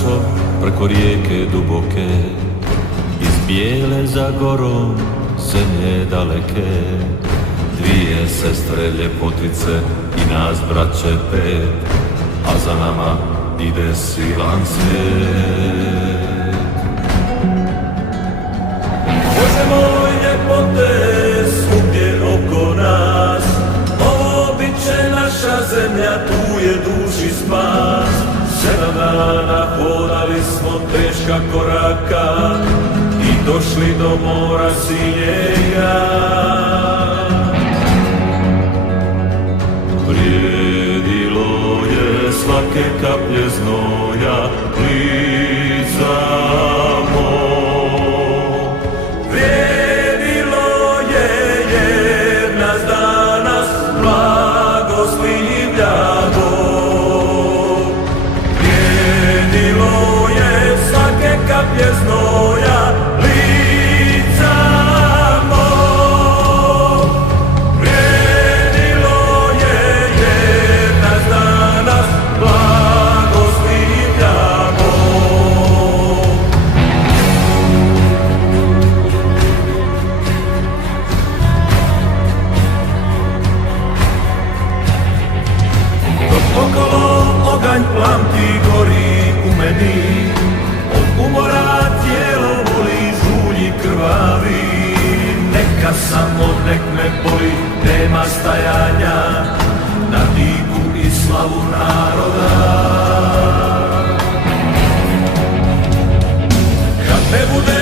braćo, preko rijeke duboke, iz bijele za gorom zemlje daleke. Dvije sestre ljepotice i nas braće pet, a za nama ide silan svijet. Bože moj, ljepote svugdje oko nas, ovo bit će naša zemlja, tu je duši spas. 7 dana hodali smo teška koraka i došli do mora sinjega. Vrijedilo je svake kaplje znoja lica mog. Vrijedilo je jer nas danas blagoslivlja Bog. Vrijedilo je svake kaplje znoja lica mog. Vrijedilo je jer nas danas blagoslivlja Bog. Dok okolo oganj plamti gori u meni, od umora tijelo boli, žulji krvavi. Neka samo nek me boli, nema stajanja na diku i slavu naroda. Kad ne bude